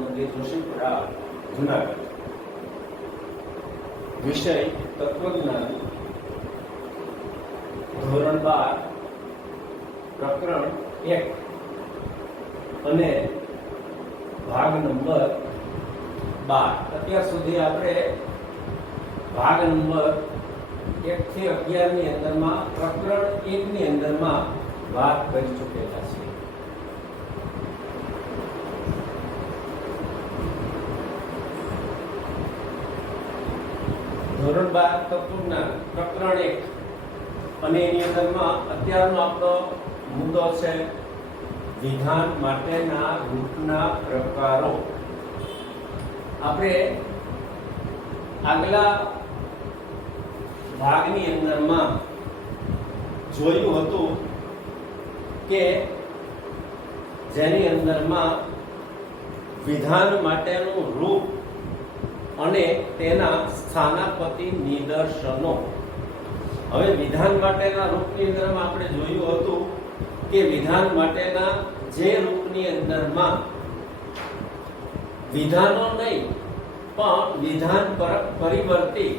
મંદિર જોશીપુરા, જુનાગઢ. વિષય તત્વજ્ઞાન, ધોરણ 12, પ્રકરણ 1 અને ભાગ નંબર 12. અત્યાર સુધી આપણે ભાગ નંબર 1 થી 11 ની અંદરમાં પ્રકરણ 1 ની અંદરમાં વાત કરી ચૂકેલા છે. ધોરણ 12 તત્વજ્ઞાન પ્રકરણ 1 અને એની અંદરમાં અત્યારનો આપણો મુદ્દો છે વિધાન માટેના રૂપના પ્રકારો. આપણે આગલા ભાગની અંદરમાં જોયું હતું કે જેની અંદરમાં વિધાન માટેનું રૂપ અને તેના સ્થાનાપતિ નિદર્શનો. હવે વિધાન માટેના રૂપની અંદરમાં આપણે જોયું હતું કે વિધાન માટેના જે રૂપની અંદરમાં વિધાનો નહીં પણ વિધાન પરિવર્તી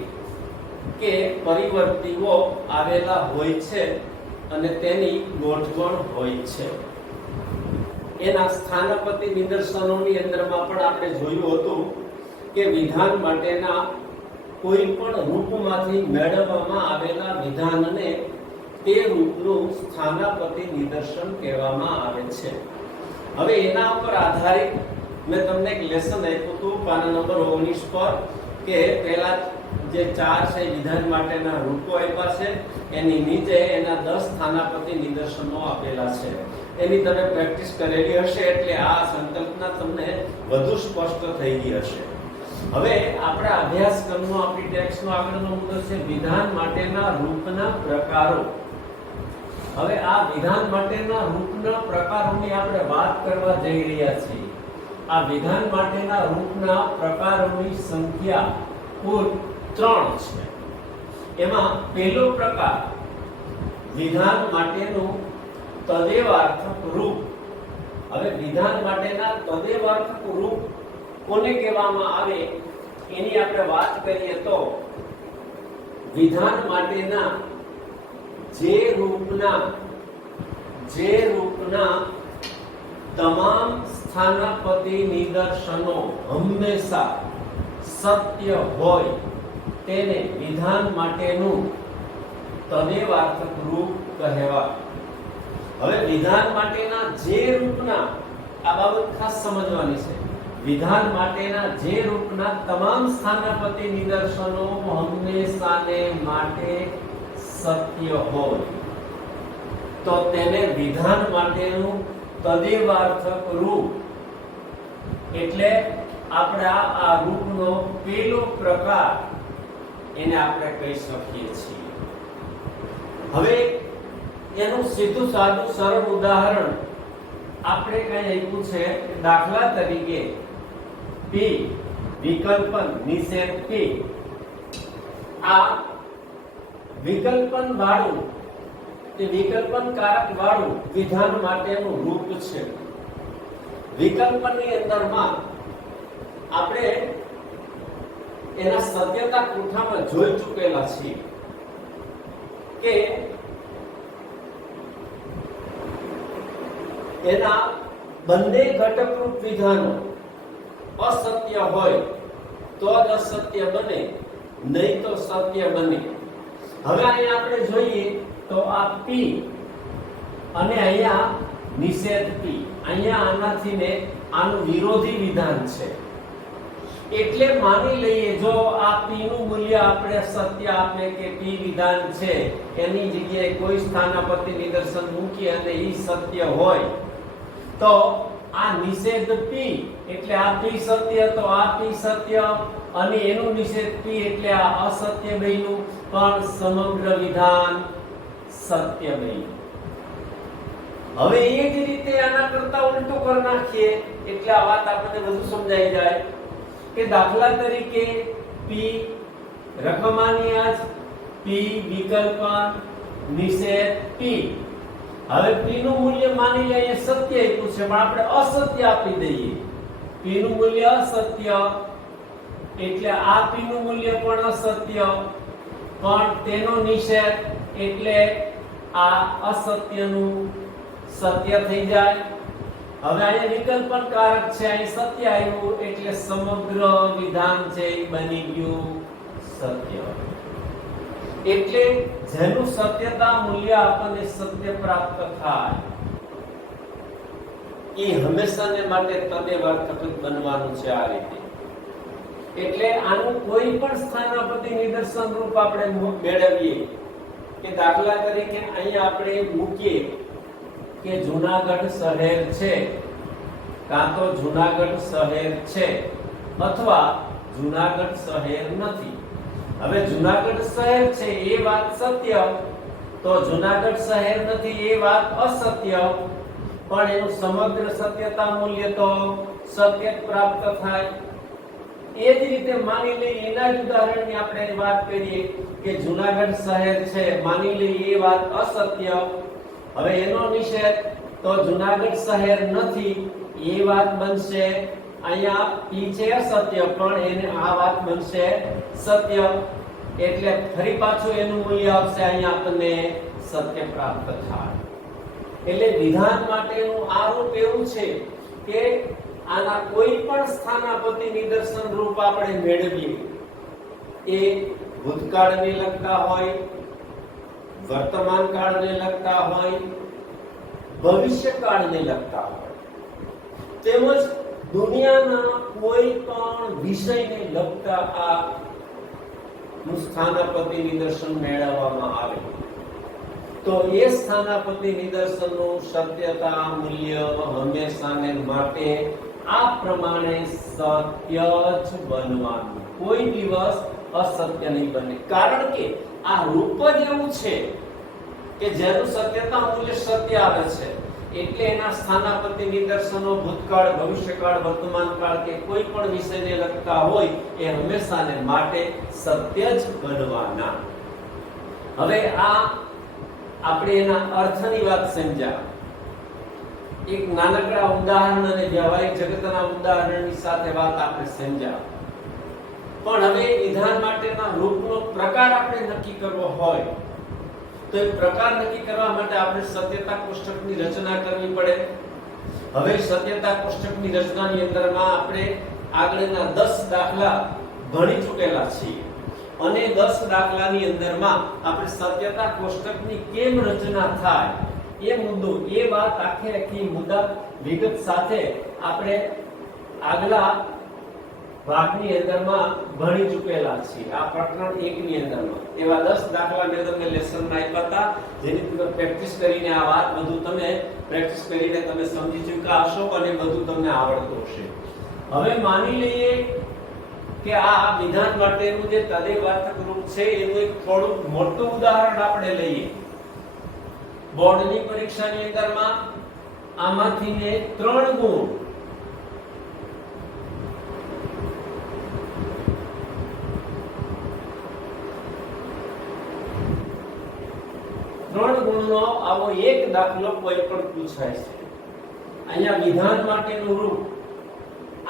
કે પરિવર્તીઓ આવેલા હોય છે અને તેની ગોઠવણ હોય છે. એના સ્થાનાપતિ નિદર્શનોની અંદરમાં પણ આપણે જોયું હતું કે વિધાન માટેના કોઈ પણ રૂપમાંથી મેળવવામાં આવેલા વિધાનને તે રૂપનું સ્થાનાપતિ નિદર્શન કહેવામાં આવે છે. હવે એના ઉપર આધારિત મેં તમને એક લેસન આપ્યું હતું પાના નંબર 19 પર કે પહેલા જે 4 છે વિધાન માટેના રૂપો આપ્યા છે, એની નીચે એના 10 સ્થાનાપતિ નિદર્શનો આપેલા છે. એની તમે પ્રેક્ટિસ કરેલી હશે એટલે આ સંકલ્પના તમને વધુ સ્પષ્ટ થઈ ગઈ હશે. હવે આપણા અભ્યાસક્રમનો આપણી ટેક્સ્ટનો આગળનો મુદ્દો છે વિધાન માટેના રૂપના પ્રકારો. હવે આ વિધાન માટેના રૂપના પ્રકારોની આપણે વાત કરવા જઈ રહ્યા છીએ. આ વિધાન માટેના રૂપના પ્રકારોની સંખ્યા કુલ 3 છે. એમાં પહેલો પ્રકાર વિધાન માટેનું તદેવાર્થક રૂપ. હવે વિધાન માટેના તદેવાર્થક રૂપ કોને કહેવામાં આવે એની આપણે વાત કરીએ તો વિધાન માટેના જે રૂપના તમામ સ્થાનાપતિ નિદર્શનો હંમેશા સત્ય હોય તેને વિધાન માટેનું તદેવાર્થક રૂપ કહેવાય. હવે વિધાન માટેના જે રૂપના, આ બાબત ખાસ સમજવાની છે, વિધાન માટેના જે રૂપના તમામ સ્થાનાપતિ નિદર્શનો હંમેશાને માટે સત્ય હોય તો તેને વિધાન માટેનું તદેવાર્થક રૂપ એટલે આપણે આ રૂપનો પહેલો પ્રકાર એને આપણે કહી શકીએ છીએ. હવે એનું સીધું સાદું સરળ ઉદાહરણ આપણે કઈ આપ્યું છે. દાખલા તરીકે P વિકલ્પન નિષેધ P. આ વિકલ્પન વાળું કે વિકલ્પનકારક વાળું વિધાન માટેનું રૂપ છે. વિકલ્પનની અંદરમાં આપણે એના સત્યતા કોઠામાં જોઈ ચૂકેલા છીએ કે એના બંને ઘટકરૂપ વિધાનો અસત્ય હોય તો જ અસત્ય બને, નહીં તો સત્ય બને. હવે અહીંયા આપણે જોઈએ તો આ P અને અહીંયા નિષેધ P. અહીંયા આનાથી ને આનું વિરોધી વિધાન છે એટલે માની લઈએ જો આ P નું મૂલ્ય આપણે સત્ય આપે કે P વિધાન છે એની જગ્યાએ કોઈ સ્થાનાપતિ નિદર્શન મૂકી અને ઈ સત્ય હોય તો આ નિષેધ P એટલે આ P સત્ય તો આ P સત્ય અને એનું નિષેધ P એટલે આ અસત્ય બન્યું, પણ સમગ્ર વિધાન સત્ય બન્યું. હવે એ જ રીતે આના કરતા ઉલટું કરી નાખીએ એટલે આ વાત આપણને વધુ સમજાઈ જાય કે દાખલા તરીકે P રકમાનિયાજ P વિકલ્પન નિષેધ P. હવે P નું મૂલ્ય માની લઈએ સત્ય આપ્યું છે પણ આપણે અસત્ય આપી દઈએ P p નું મૂલ્ય અસત્ય એટલે આ p નું મૂલ્ય પણ અસત્ય, પણ તેનો નિષેધ એટલે આ અસત્યનું સત્ય થઈ જાય. હવે અહીંયા વિકલ્પન કારક છે, અહીં સત્ય આવ્યું એટલે સમગ્ર વિધાન છે એ બની ગયું સત્ય. એટલે જેનું સત્યતા મૂલ્ય આપણને સત્ય પ્રાપ્ત થાય એ હંમેશાને માટે તદેવ અર્થઘટક બનવાનું છે આ રીતે. એટલે આનું કોઈ પણ સ્થાનાપતિ નિદર્શન રૂપ આપણે મેળવીએ કે દાખલા તરીકે અહીંયા આપણે મૂકીએ કે જૂનાગઢ શહેર છે, કાં તો જૂનાગઢ શહેર છે અથવા જૂનાગઢ શહેર નથી. હવે જૂનાગઢ શહેર છે એ વાત સત્ય, તો જૂનાગઢ શહેર નથી એ વાત અસત્ય, પણ એનું સમગ્ર સત્યતા મૂલ્ય તો સત્ય પ્રાપ્ત થાય. એ જ રીતે માની લઈએ એના જ ઉદાહરણની આપણે વાત કરીએ કે જૂનાગઢ શહેર છે, માની લઈએ એ વાત અસત્ય. હવે એનો નિષેધ તો જૂનાગઢ શહેર નથી એ વાત બનશે, અહીંયા p છે અસત્ય પણ એને આ વાત બનશે સત્ય. એટલે ફરી પાછું એનું મૂલ્ય આવશે, અહીંયા આપણને સત્ય પ્રાપ્ત થાય. એટલે વિધાન માટેનું આ રૂપ એવું છે કે આના કોઈ પણ સ્થાનાપતિ નિદર્શન રૂપ આપણે મેળવીએ એ ભૂતકાળને લગતા હોય, વર્તમાન કાળને લગતા હોય, ભવિષ્યકાળને લગતા હોય, તેમજ દુનિયાના કોઈ પણ વિષયને લગતા આ સ્થાનાપતિ નિદર્શન મેળવવામાં આવે તો એ સ્થાનાપતિ નિદર્શનનું સત્યતા મૂલ્ય હંમેશાને માટે આ પ્રમાણે સત્ય જ બનવાનું, કોઈ દિવસ અસત્ય નહીં બને. કારણ કે આ રૂપ જ એવું છે કે જેનું સત્યતા મૂલ્ય સત્ય આવે છે. એટલે એના સ્થાનાપતિ નિદર્શનો ભૂતકાળ, ભવિષ્યકાળ, વર્તમાન કાળ કે કોઈ પણ વિષયને લગતા હોય એ હંમેશાને માટે સત્ય જ બનવાના. હવે આ આપણે એના અર્થની વાત સમજ્યા, એક નાનકડા ઉદાહરણ અને વ્યવહારિક જગતના ઉદાહરણની સાથે વાત આપણે સમજ્યા. પણ હવે વિધાન માટેના રૂપનો પ્રકાર આપણે નક્કી કરવો હોય તો એ પ્રકાર નક્કી કરવા માટે આપણે સત્યતા કોષ્ટકની રચના કરવી પડે. હવે સત્યતા કોષ્ટકની રચનાની અંદરમાં આપણે આગળના 10 દાખલા ભણી ચૂકેલા છીએ અને 10 દાખલાની અંદરમાં આપણે સત્યતા કોષ્ટકની કેમ રચના થાય એ મુદ્દો, એ વાત આખી મુદ્દા વિગત સાથે આપણે આગલા ભાગની અંદરમાં ભણી ચૂકેલા છીએ. આ પ્રકરણ 1 ની અંદરમાં એવા 10 દાખલા મેં તમને લેસનમાં આપ્યા હતા, જેની તમે પ્રેક્ટિસ કરીને આ વાત બધું તમે પ્રેક્ટિસ કરીને તમે સમજી ચૂક્યા હશો અને બધું તમને આવડતું હશે. હવે માની લઈએ કે આ વિધાન માટેનું જે તદેવાર્થક રૂપ છે એનું એક થોડું મોટું ઉદાહરણ આપણે લઈએ. બોર્ડની પરીક્ષાની અંદરમાં આમાંથી ને 3 ગુણ ગુણનો આવો એક દાખલો કોઈ પણ પૂછાય છે. અહીંયા વિધાન માટેનું રૂપ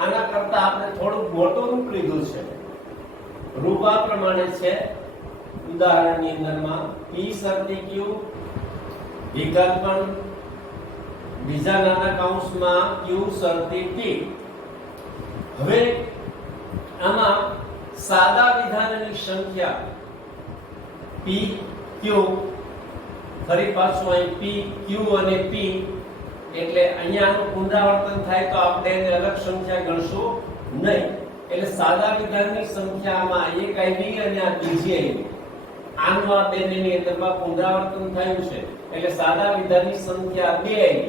આના કરતા આપણે થોડું મોટું રૂપ લીધું છે. રૂપ આ પ્રમાણે છે. ઉદાહરણની અંદરમાં p શરતી q વિકલ્પન બીજા નાના કૌંસમાં q શરતી p. હવે આમાં સાદા વિધાનની સંખ્યા p q, ફરી પાછું અહીં p q અને p, એટલે અહીંયાનું પુનરાવર્તન થાય તો આપણે એને અલગ સંખ્યા ગણશું નહીં. એટલે સાદા વિધાનની સંખ્યામાં એક આવી અને આ બીજી આવી, આનું આ બેની અંદરમાં પુનરાવર્તન થયું છે એટલે સાદા વિધાનની સંખ્યા 2 આવી.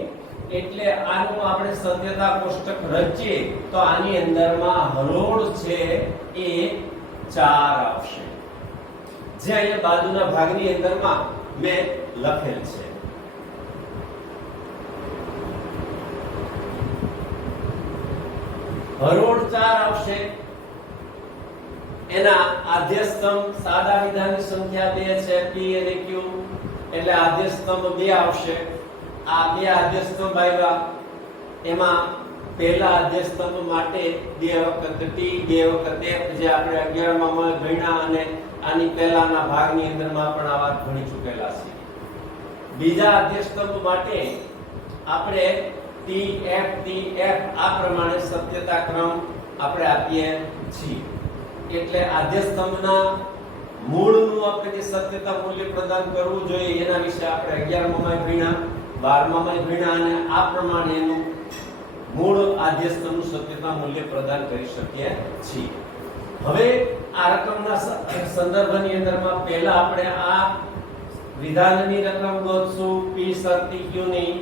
એટલે આનું આપણે સત્યતા કોષ્ટક રચીએ તો આની અંદરમાં હરોળ છે એ 4 આવશે, જે અહીંયા બાજુના ભાગની અંદરમાં મેં લખેલ છે. હરોળ 4 આવશે. એના આદ્ય સ્તંભ સાદા વિધાનની સંખ્યા 2 છે, p અને q, એટલે આદ્ય સ્તંભ 2 આવશે. આ 2 આદ્ય સ્તંભ આવ્યા, એમાં પહેલા આદ્યસ્તંભ માટે 2 વખત ટી 2 વખત એફ જે આપણે 11 માં ભણ્યા અને આની પહેલાના ભાગની અંદરમાં પણ આ વાત ભણી ચૂકેલા છે. બીજા આદ્યસ્તંભ માટે આપણે ટી એફ આ પ્રમાણે સત્યતા ક્રમ આપણે આપીએ છીએ. એટલે આદ્યસ્તંભના મૂળનું આપણે જે સત્યતા મૂલ્ય પ્રદાન કરવું જોઈએ એના વિશે આપણે 11 માં ભણ્યા, 12 માં ભણ્યા અને આ પ્રમાણે એનું મૂળ આદ્યસ્તંભનું સત્યતા મૂલ્ય પ્રદાન કરી શકીએ છીએ. હવે આ રકમના સંદર્ભની અંદરમાં પહેલા આપણે આ વિધાનની રકમ ગોતશું p શરતી q ની.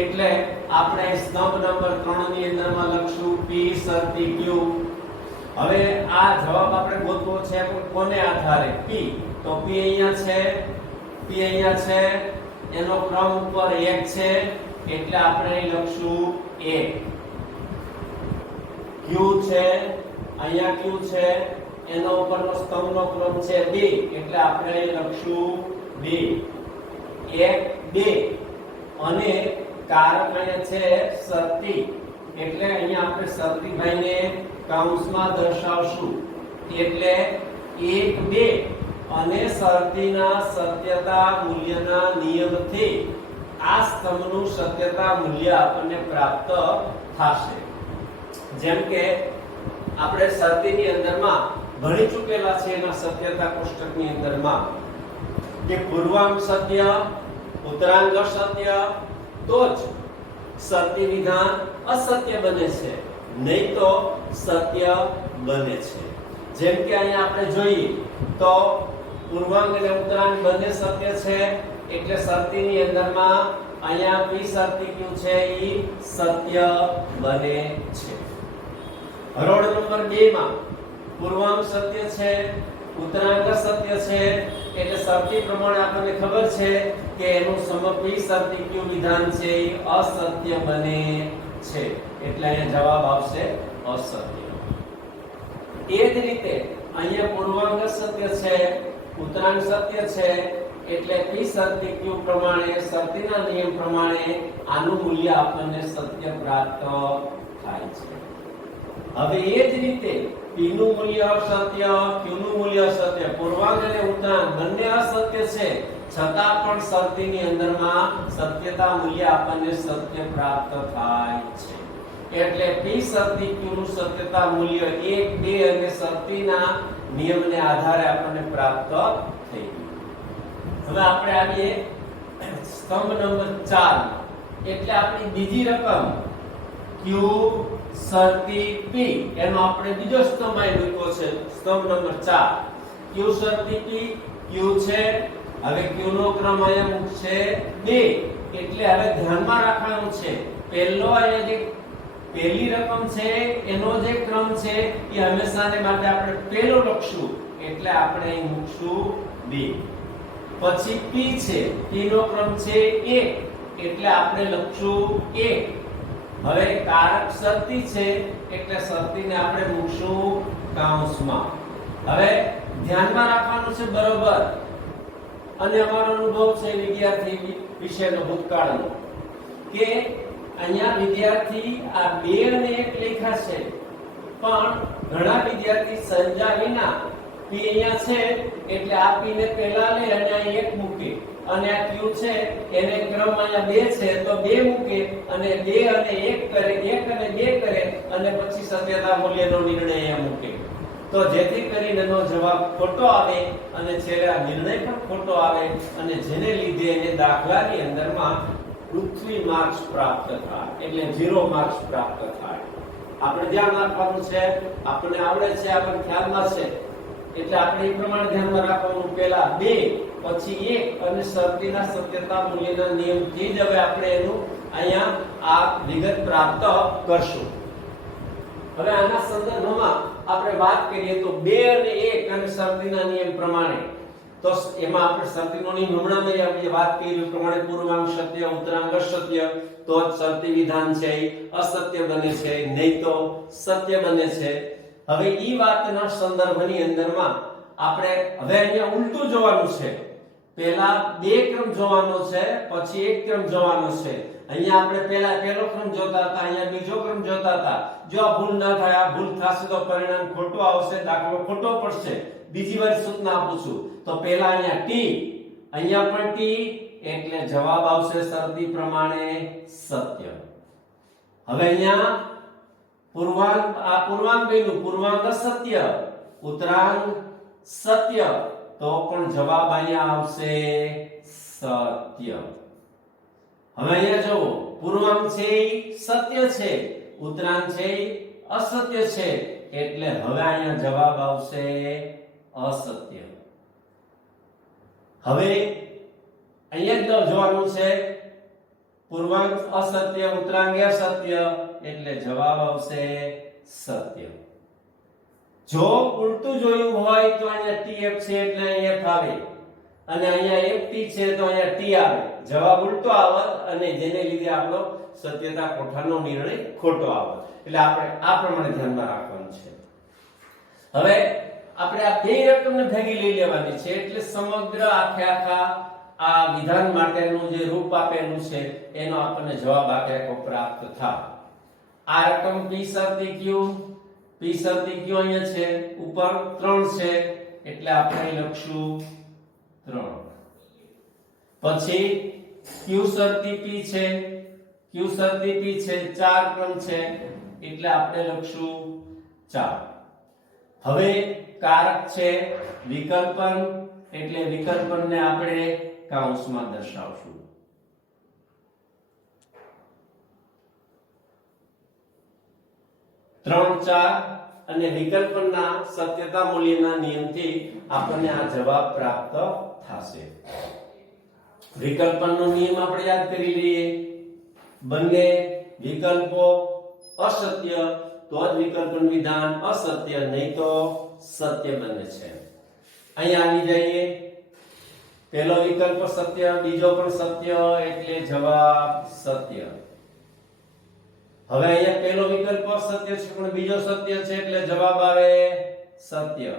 એટલે આપણે સ્તંભ નંબર 3 ની અંદરમાં લખશું p શરતી q. હવે આ જવાબ આપણે ગોતવો છે કોને આધારે? p. તો p અહીંયા છે એનો ક્રમ ઉપર 1 છે એટલે આપણે અહીં લખશું 1. q છે અહીંયા q છે એનો ઉપરનો સ્તંભનો ક્રમ છે 2 એટલે આપણે અહીં લખશું 2. 1 2 અને કારક અહીંયા છે શરતી એટલે અહીંયા આપણે શરતીભાઈને કૌંસમાં દર્શાવશું એટલે 1 2 અને શરતીના સત્યતા મૂલ્યના નિયમથી આ સ્તંભનું સત્યતા મૂલ્ય આપણને પ્રાપ્ત થશે. જેમ કે આપણે શરતીની અંદરમાં ભણી ચૂકેલા છે એના સત્યતા કોષ્ટકની અંદરમાં કે પૂર્વાંક સત્ય ઉત્તરાંગ સત્ય તો જ શરતી વિધાન અસત્ય બને છે, નહીં તો સત્ય બને છે. જેમ કે અહીંયા આપણે જોઈએ તો પૂર્વાંગ અને ઉત્તરાંગ બંને સત્ય છે એટલે શરતીની અંદરમાં અહીંયા p શરતી q છે ઈ સત્ય બને છે. હરોળ નંબર 2 માં પૂર્વાંક સત્ય છે ઉત્તરાંગ સત્ય છે એટલે શરતી પ્રમાણે આપણને ખબર છે કે એનું p શરતી q વિધાન છે એ અસત્ય બને છે એટલે અહીંયા જવાબ આવશે અસત્ય. એ જ રીતે અહીંયા પૂર્વાંગ સત્ય છે ઉત્તરાંગ સત્ય છે એટલે p શરતી q પ્રમાણે શરતીના નિયમ પ્રમાણે આનું મૂલ્ય આપણને સત્ય પ્રાપ્ત થાય છે. હવે એ જ રીતે p નું મૂલ્ય અસત્ય q નું મૂલ્ય અસત્ય પૂર્વાંગ અને ઉત્તરાંગ બંને અસત્ય છે છતાં પણ શરતીની અંદરમાં સત્યતા મૂલ્ય આપણને સત્ય પ્રાપ્ત થાય છે. એટલે p શરતી q નું સત્યતા મૂલ્ય 1 2 અને શરતીના નિયમને આધારે આપણને પ્રાપ્ત થઈ ગયું. હવે આપણે આવીએ સ્તંભ નંબર 4 એટલે આપણી બીજી રકમ q શરતી p એનો આપણે બીજો સ્તંભ અહીં મૂક્યો છે સ્તંભ નંબર 4 q શરતી p q છે. હવે q નો ક્રમ અહીંયા મૂકશે 2 એટલે હવે ધ્યાનમાં રાખવાનું છે પહેલો અહીંયા જે પહેલી રકમ છે એનો જે ક્રમ છે એ હંમેશાને માટે આપણે પહેલો લખશું એટલે આપણે અહીં મૂકશું 2. પછી p છે p નો ક્રમ છે 1 એટલે આપણે લખશું 1. હવે કારક શરતી છે એટલે શરતીને આપણે મૂકશું કૌંસમાં. હવે ધ્યાનમાં રાખવાનું છે બરોબર અને અમારો અનુભવ છે વિદ્યાર્થી વિશેનો ભૂતકાળનો કે અહીંયા વિદ્યાર્થી આ 2 અને 1 લખ્યા છે પણ ઘણા વિદ્યાર્થી સંજા વિના p અહીંયા છે એટલે આ p ને પહેલા લે અને આ 1 મૂકે અને આ q છે એને ક્રમ અહીંયા 2 છે તો 2 મૂકે અને 2 અને 1 કરે 1 અને 2 કરે અને પછી સત્યતા મૂલ્યનો નિર્ણય અહીંયા મૂકે તો જેથી કરીને એનો જવાબ ખોટો આવે અને છેલ્લે આ નિર્ણય પણ ખોટો આવે અને જેને લીધે એને દાખલાની અંદરમાં પૃથ્વી માર્ક્સ પ્રાપ્ત થાય એટલે 0 માર્ક્સ પ્રાપ્ત થાય. આપણે ધ્યાન રાખવાનું છે આપણને આવડે છે આપણને ખ્યાલમાં છે એટલે આપણે એ પ્રમાણે ધ્યાનમાં રાખવાનું પહેલા 2 પછી 1 અને શરતીના સત્યતા મૂલ્યના નિયમથી જ હવે આપણે એનું અહીંયા આ વિગત પ્રાપ્ત કરશું. હવે આના સંદર્ભમાં આપણે વાત કરીએ તો 2 અને 1 અને શરતીના નિયમ પ્રમાણે તો એમાં આપણે શરતીનો નિયમ હમણાં મેં આપણે વાત કરી પ્રમાણે પૂર્વાંક સત્ય ઉત્તરાંગ સત્ય તો જ શરતી વિધાન છે અસત્ય બને છે નહીં તો સત્ય બને છે. હવે ઈ વાતના સંદર્ભની અંદરમાં આપણે હવે અહીંયા ઉલટું જોવાનું છે. પહેલા 2 ક્રમ જોવાનો છે પછી 1 ક્રમ જોવાનો છે અહીંયા આપણે પહેલો ક્રમ જોતા હતા, અહીંયા બીજો ક્રમ જોતા હતા. જો આ ભૂલ ના થાય, આ ભૂલ થશે તો પરિણામ ખોટું આવશે, દાખલો ખોટો પડશે. બીજી વાર સૂચના આપું છું. તો પહેલા અહીંયા ટી, અહીંયા પણ ટી, એટલે જવાબ આવશે શરતી પ્રમાણે સત્ય. હવે અહીંયા પૂર્વાંક બન્યું, પૂર્વાંક સત્ય, ઉત્તરાંક સત્ય, તો પણ જવાબ અહીંયા આવશે સત્ય. હવે અહીંયા જુઓ, પૂર્વાંક છે સત્ય છે, ઉત્તરાંક છે અસત્ય છે, એટલે હવે અહીંયા જવાબ આવશે અસત્ય. હવે અહીંયા જ જોવાનું છે, પૂર્વાંક અસત્ય, ઉત્તરાંક અસત્ય, એટલે જવાબ આવશે સત્ય. જો ઉલટું જોયું હોય તો અહીંયા TF છે એટલે અહીંયા F આવે, અને અહીંયા FT છે તો અહીંયા T આવે. જવાબ ઉલટો આવે અને જેને લીધે આપણો સત્યતા કોઠાનો નિર્ણય ખોટો આવે. એટલે આપણે આ પ્રમાણે ધ્યાનમાં રાખવાનું છે. હવે આપણે આ બે રકમને ભેગી લઈ લેવાની છે, એટલે સમગ્ર આખા આ વિધાન માટેનું જે રૂપ આપેલું છે એનો આપણને જવાબ આખો પ્રાપ્ત થાય. આ રકમ P શરતી Q, P શરતી Q અહીંયા છે, ઉપર 3 છે એટલે આપણે લખશું 3. પછી Q શરતી P છે, Q શરતી P છે, 4 ક્રમ છે એટલે આપણે લખશું 4. હવે કારક છે વિકલ્પન, એટલે વિકલ્પનને આપણે કૌંસમાં દર્શાવશું. 3, 4 અને વિકલ્પનના સત્યતા મૂલ્યના નિયમથી આપણને આ જવાબ પ્રાપ્ત થશે. વિકલ્પનનો નિયમ આપણે યાદ કરી લઈએ. બંને વિકલ્પો અસત્ય તો જ વિકલ્પન વિધાન અસત્ય, નહીં તો સત્ય બને છે. અહીંયા આવી જઈએ, પહેલો વિકલ્પ સત્ય, બીજો પણ સત્ય, એટલે જવાબ સત્ય. હવે અહીંયા પહેલો વિકલ્પ સત્ય છે પણ બીજો સત્ય છે એટલે જવાબ આવે સત્ય.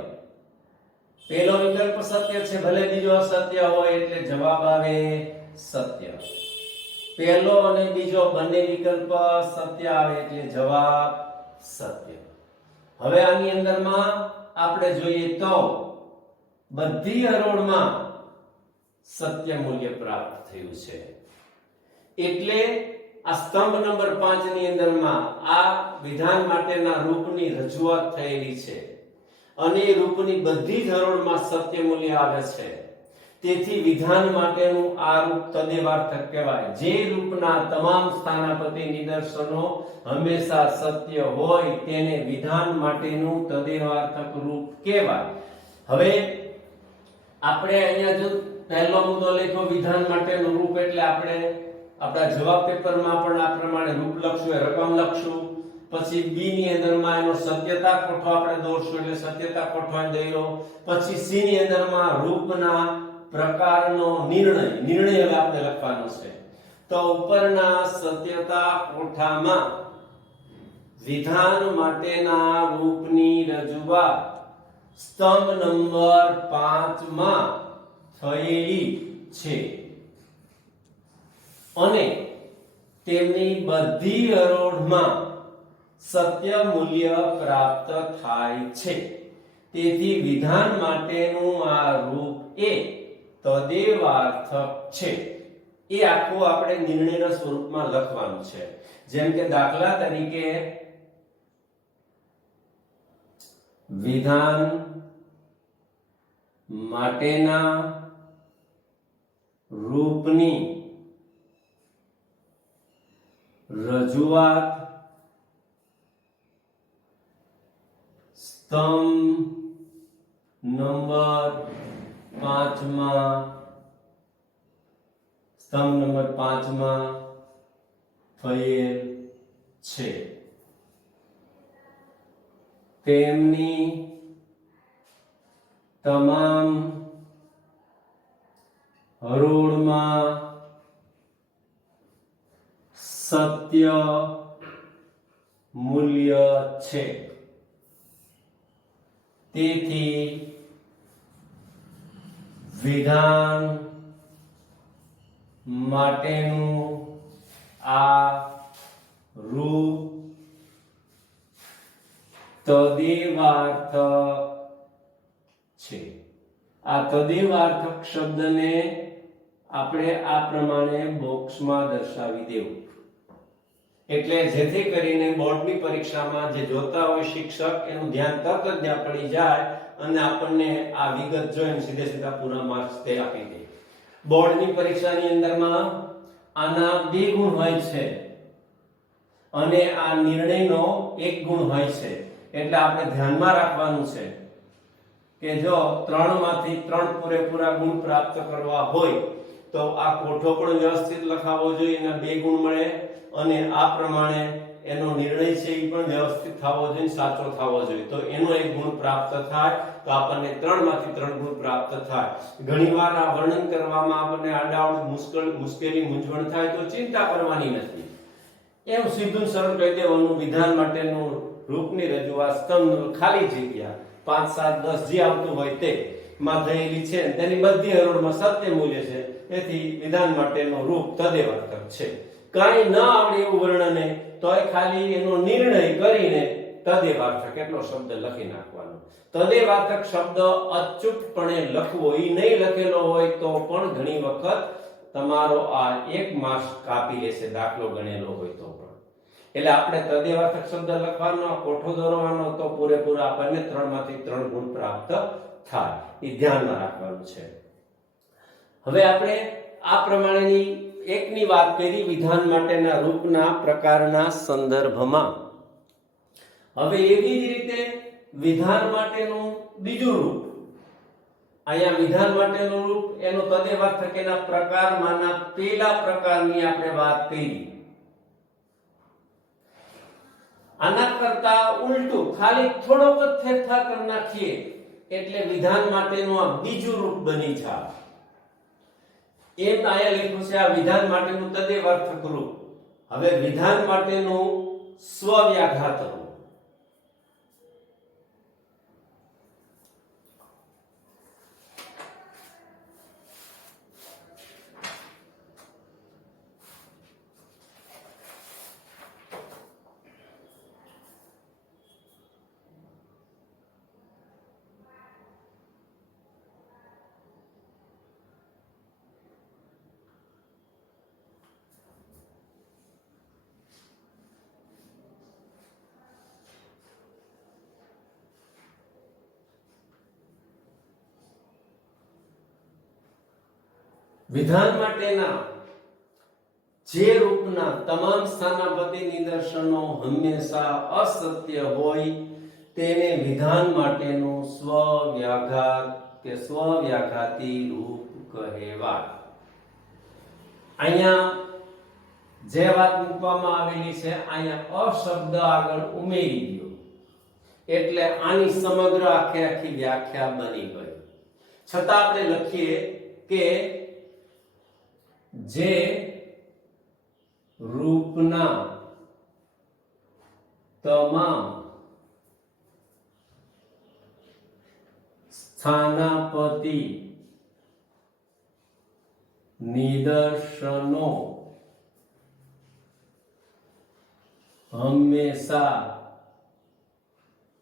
પહેલો વિકલ્પ સત્ય છે ભલે બીજો અસત્ય હોય એટલે જવાબ આવે સત્ય. પહેલો અને બીજો બંને વિકલ્પ સત્ય આવે એટલે જવાબ સત્ય. હવે આની અંદરમાં આપણે જોઈએ તો બધી હરોળમાં સત્ય મૂલ્ય પ્રાપ્ત થયું છે. એટલે આ સ્તંભ નંબર 5 ની અંદરમાં આ વિધાન માટેના રૂપની રજૂઆત થયેલી છે અને એ રૂપની બધી જ હરોળમાં સત્ય મૂલ્ય આવે છે. તેથી વિધાન માટેનું આ રૂપ તદેવાર્થક કહેવાય. જે રૂપના તમામ સ્થાનાપતિ નિદર્શનો હંમેશા સત્ય હોય તેને વિધાન માટેનું તદેવાર્થક રૂપ કહેવાય. હવે આપણે અહીંયા જો પહેલો મુદ્દો લખ્યો વિધાન માટેનું રૂપ, એટલે આપણે આપણા જવાબ પેપરમાં પણ આ પ્રમાણે રૂપ લખશું, એ રકમ લખશું. પછી બી ની અંદરમાં એનો સત્યતા કોઠો આપણે દોરશું, એટલે સત્યતા કોઠો દોર્યો. પછી સી ની અંદરમાં રૂપના પ્રકારનો નિર્ણય હવે આપણે લખવાનો છે. તો ઉપરના સત્યતા કોઠામાં વિધાન માટેના રૂપની રજૂઆત સ્તંભ નંબર 5 માં થયેલી છે અને તેમની બધી હરોળમાં સત્ય મૂલ્ય પ્રાપ્ત થાય છે. તેથી વિધાન માટેનું આ રૂપ એ તદેવાર્થક છે. એ આખું આપણે નિર્ણયના સ્વરૂપમાં લખવાનું છે. જેમ કે દાખલા તરીકે વિધાન માટેના રૂપની રજૂઆત સ્તંભ નંબર 5 માં થયેલ છે. તેમની તમામ હરોળમાં સત્ય મૂલ્ય છે. તેથી વિધાન માટેનું આ રૂપ તદેવાર્થક છે. આ તદેવાર્થક શબ્દને આપણે આ પ્રમાણે બોક્સમાં દર્શાવી દેવું, એટલે જેથી કરીને બોર્ડની પરીક્ષામાં જે જોતા હોય શિક્ષક એનું ધ્યાન તરત જ ત્યાં પડી જાય અને આપણને આ વિગત જોઈને સીધા પૂરા માર્ક્સ તે આપી દે. બોર્ડની પરીક્ષાની અંદરમાં આના 2 ગુણ હોય છે અને આ નિર્ણયનો 1 ગુણ હોય છે. એટલે આપણે ધ્યાનમાં રાખવાનું છે કે જો 3 માંથી 3 પૂરેપૂરા ગુણ પ્રાપ્ત કરવા હોય તો આ કોઠો પણ વ્યવસ્થિત લખાવવો જોઈએ, એના 2 ગુણ મળે અને આ પ્રમાણે એનો નિર્ણય છે એ પણ વ્યવસ્થિત થવો જોઈએ, સાચો થવો જોઈએ, તો એનો 1 ગુણ પ્રાપ્ત થાય તો આપણને 3 માંથી 3 ગુણ પ્રાપ્ત થાય. ઘણીવાર આ વર્ણન કરવામાં આપણને આડાઅવળી મુશ્કેલી મૂંઝવણ થાય તો ચિંતા કરવાની નથી. એમ સીધું સરળ કહી દેવાનું વિધાન માટેનું રૂપની રજૂઆત સ્તંભ ખાલી જગ્યા 5 7 10 જે આવતું હોય તે માં થયેલી છે, તેની બધી હરોળમાં સત્ય મૂલ્ય છે, તેથી વિધાન માટેનું રૂપ તદેવાર્થક છે. કાંઈ ન આવડે એવું વર્ણને તોય ખાલી એનો નિર્ણય કરીને તદેવાર્થક એટલો શબ્દ લખી નાખવાનો. તદેવાર્થક શબ્દ અચૂકપણે લખવો, એ નહીં લખેલો હોય તો પણ ઘણી વખત તમારો આ 1 માર્ક્સ કાપી લેશે, દાખલો ગણેલો હોય તો પણ. એટલે આપણે તદેવાર્થક શબ્દ લખવાનો, કોઠો દોરવાનો, તો પૂરેપૂરા આપણને 3 માંથી 3 ગુણ પ્રાપ્ત થાય, એ ધ્યાનમાં રાખવાનું છે. હવે આપણે આ પ્રમાણેની એકની વાત કરી વિધાન માટેના રૂપના પ્રકારના સંદર્ભમાં. હવે એવી જ રીતે વિધાન માટેનું બીજું રૂપ, અહીંયા વિધાન માટેનું રૂપ એનો તદેવાર્થક એના પ્રકારમાંના પહેલા પ્રકારની આપણે વાત કરી. આના કરતા ઉલટું ખાલી થોડોક જ ફેરફાર કરી નાખીએ એટલે વિધાન માટેનું આ બીજું રૂપ બની જાય. એમ અહીંયા લખ્યું છે આ વિધાન માટેનું તદેવાર્થક રૂપ. હવે વિધાન માટેનું સ્વવ્યાઘાત રૂપ. વિધાન માટેના જે રૂપના તમામ સ્થાનાપતિ નિદર્શનો હંમેશા અસત્ય હોય તેને વિધાન માટેનું સ્વવ્યાઘાત કે સ્વવ્યાઘાતી રૂપ કહેવાય. અહીંયા જે વાત મૂકવામાં આવેલી છે અહીંયા અશબ્દ આગળ ઉમેરી દો એટલે આની સમગ્ર આખી વ્યાખ્યા બની ગઈ. છતાં આપણે લખીએ કે જે રૂપના તમામ સ્થાનાપતિ નિદર્શનો હંમેશા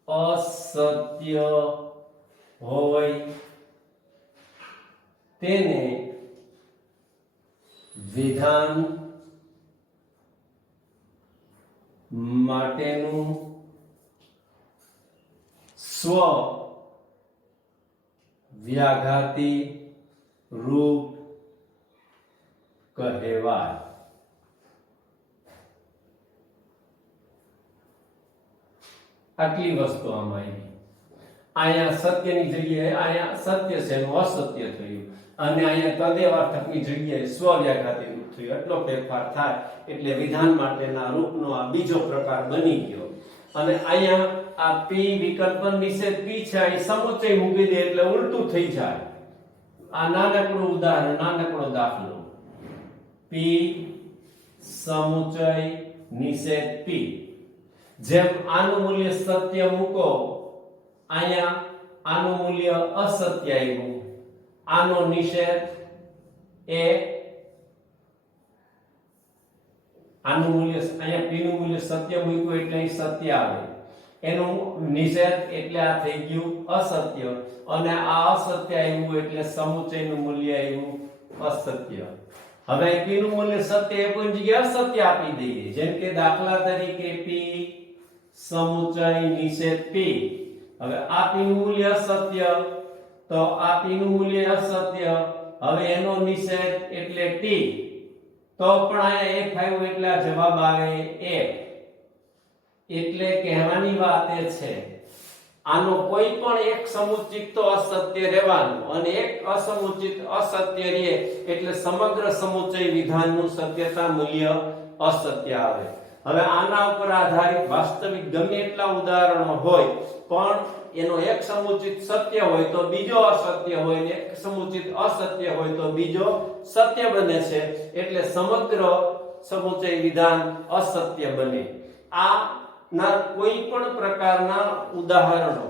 અસત્ય હોય તેને વિધાન માટેનું સ્વ વ્યાઘાતી રૂપ કહેવાય. આટલી વસ્તુ આમાં અહીંયા સત્યની જગ્યાએ અહીંયા સત્ય છે એનું અસત્ય થયું અને અહીંયા તદેવાર્થકની જગ્યાએ સ્વવ્યાઘાતી રૂપ થયું. એટલો ફેરફાર થાય એટલે વિધાન માટેના રૂપનો આ બીજો પ્રકાર બની ગયો. અને અહીંયા આ પી વિકલ્પન નિષેધ પી છે એ સમુચય મૂકી દે એટલે ઉલટું થઈ જાય. આ નાનકડું ઉદાહરણ, નાનકડો દાખલો, પી સમુચય નિષેધ પી. જેમ આનું મૂલ્ય સત્ય મૂકો, અહીંયા આનું મૂલ્ય અસત્ય આવ્યું, આનો નિષેધ એ આનું મૂલ્ય અહીંયા p નું મૂલ્ય સત્ય મૂક્યું એટલે અહીં સત્ય આવે, એનું નિષેધ એટલે આ થઈ ગયું અસત્ય, અને આ અસત્ય આવ્યું એટલે સમુચયનું મૂલ્ય આવ્યું અસત્ય. હવે p નું મૂલ્ય સત્ય એ કોઈ જગ્યાએ અસત્ય આપી દઈએ, જેમ કે દાખલા તરીકે p સમુચય નિષેધ p. હવે આ p નું મૂલ્ય અસત્ય, તો આ p નું મૂલ્ય અસત્ય, હવે એનો નિષેધ એટલે t, તો પણ અહીંયા 1 આવ્યું એટલે આ જવાબ આવે 1. એટલે કહેવાની વાત એ છે આનો કોઈ પણ એક સમુચિત તો અસત્ય રહેવાનું, અને એક અસમુચિત અસત્ય રહે એટલે સમગ્ર સમુચય વિધાનનું સત્યતા મૂલ્ય અસત્ય આવે. હવે આના ઉપર આધારિત વાસ્તવિક ગમે એટલા ઉદાહરણો હોય, પણ એનો એક સમુચિત સત્ય હોય તો બીજો અસત્ય હોય, ને એક સમુચિત અસત્ય હોય તો બીજો સત્ય બને છે, એટલે સમગ્ર સમુચય વિધાન અસત્ય બને. આ ના કોઈ પણ પ્રકારના ઉદાહરણો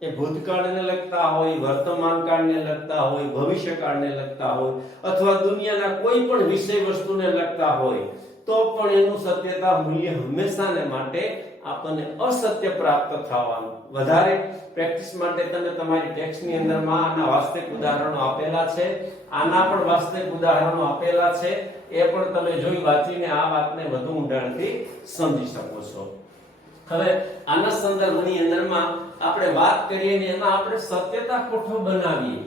એ ભૂતકાળને લગતા હોય, વર્તમાન કાળને લગતા હોય, ભવિષ્યકાળને લગતા હોય, અથવા દુનિયાના કોઈ પણ વિષય વસ્તુને લગતા હોય, તો પણ એનું સત્યતા મૂલ્ય હંમેશાને માટે આપણને અસત્ય પ્રાપ્ત થવાનું. વધારે પ્રેક્ટિસ માટે તમે તમારી ટેક્સ્ટની અંદરમાં આના વાસ્તવિક ઉદાહરણો આપેલા છે, આના પણ વાસ્તવિક ઉદાહરણો આપેલા છે, એ પણ તમે જોઈ વાંચીને આ વાતને વધુ ઊંડાણથી સમજી શકો છો. હવે આના સંદર્ભની અંદરમાં આપણે વાત કરીએ ને એમાં આપણે સત્યતા કોઠો બનાવીએ.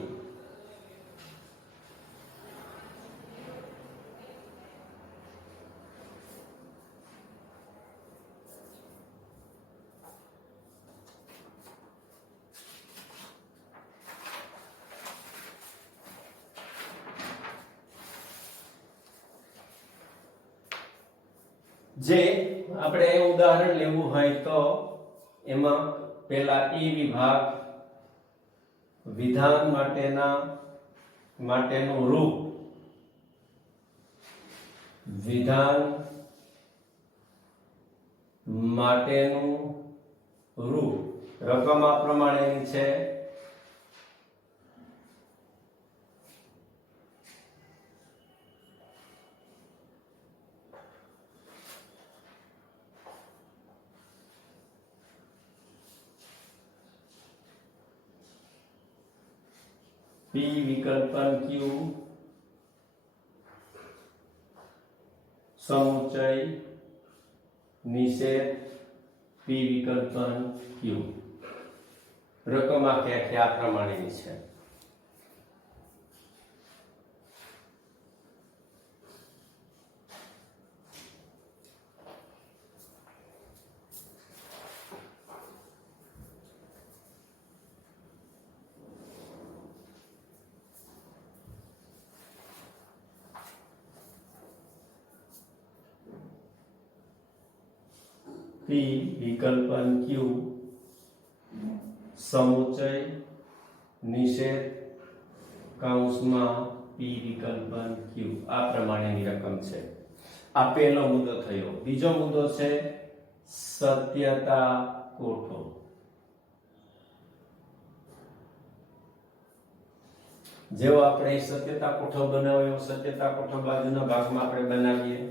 જે આપણે ઉદાહરણ લેવું હોય તો એમાં પહેલા ઈ વિભાગ વિધાન માટેનું રૂપ, વિધાન માટેનું રૂપ રકમ આ પ્રમાણેની છે. P વિકલ્પન Q સમુચય નિષેધ P વિકલ્પન Q. રકમ આખી આ પ્રમાણેની છે. P વિકલ્પન Q સમુચય નિષેધ કૌંસમાં P વિકલ્પન Q આ પ્રમાણેની રકમ છે. આ પહેલો મુદ્દો થયો. બીજો મુદ્દો છે સત્યતા કોઠો. જેવો આપણે સત્યતા કોઠો બનાવ્યો, સત્યતા કોઠો બાજુના ભાગમાં આપણે બનાવીએ.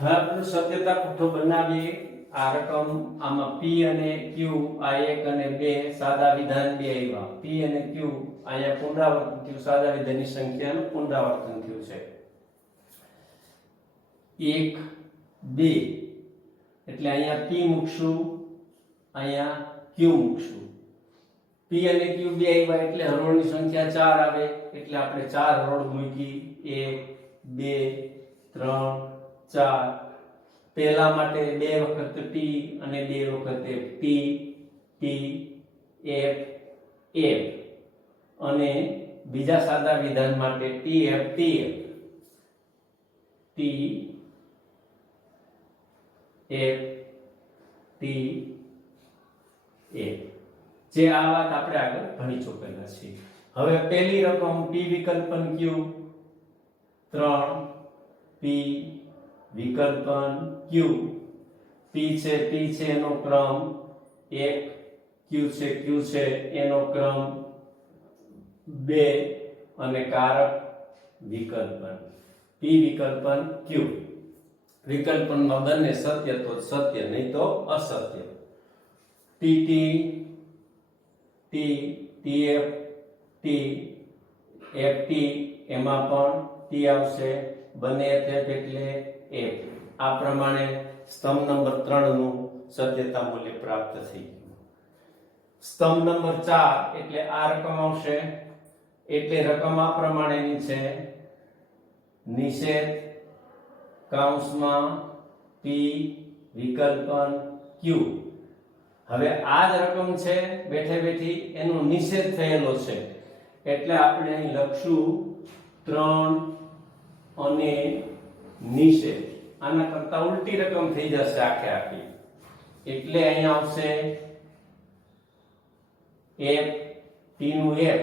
હવે આપણે સત્યતા પુઠ્ઠો બનાવીએ. આ રકમ આમાં p અને q આ 1 અને 2 સાદા વિધાન બે આવ્યા. p અને q અહીંયા પુનરાવર્તન થયું, સાદા વિધાનની સંખ્યાનું પુનરાવર્તન થયું છે. 1 2 એટલે અહીંયા p મૂકશું, અહીંયા q મૂકશું. p અને q બે આવ્યા એટલે હરોળની સંખ્યા 4 આવે એટલે આપણે 4 હરોળ મૂકી. 1 2 3 4. પહેલા માટે 2 વખત t અને 2 વખતે p t f f અને બીજા સાદા વિધાન માટે tf tf t f t f. જે આ વાત આપણે આગળ ભણી ચૂકેલા છીએ. હવે પહેલી રકમ p વિકલ્પન q 3 p વિકલ્પન q. p છે એનો ક્રમ 1, q છે એનો ક્રમ 2 અને કારક વિકલ્પન p વિકલ્પન q. વિકલ્પનમાં બંને સત્ય તો સત્ય, નહીં તો અસત્ય. tt t tf t ft એમાં પણ t આવશે, બંને f એટલે f. આ પ્રમાણે સ્તંભ નંબર 3 નું સત્યતા મૂલ્ય પ્રાપ્ત થઈ ગયું. સ્તંભ નંબર 4 એટલે આ રકમ આવશે, એટલે રકમ આ પ્રમાણેની છે. નિષેધ કૌંસમાં p વિકલ્પન q. હવે આ જ રકમ છે, બેઠે બેઠી એનો નિષેધ થયેલો છે એટલે આપણે અહીં લખશું 3 અને નિષેધ. આના કરતા ઉલટી રકમ થઈ જશે આખે આખી, એટલે અહીંયા આવશે f t નું f,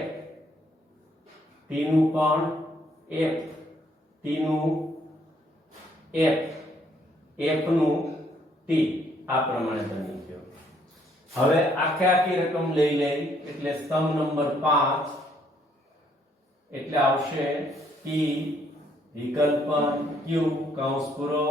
t નું પણ f, t નું f, f નું t. આ પ્રમાણે બની ગયો. હવે આખે આખી રકમ લઈ લઈ એટલે સ્તંભ નંબર 5 એટલે આવશે p વિકલ્પન q કૌંસ પૂરો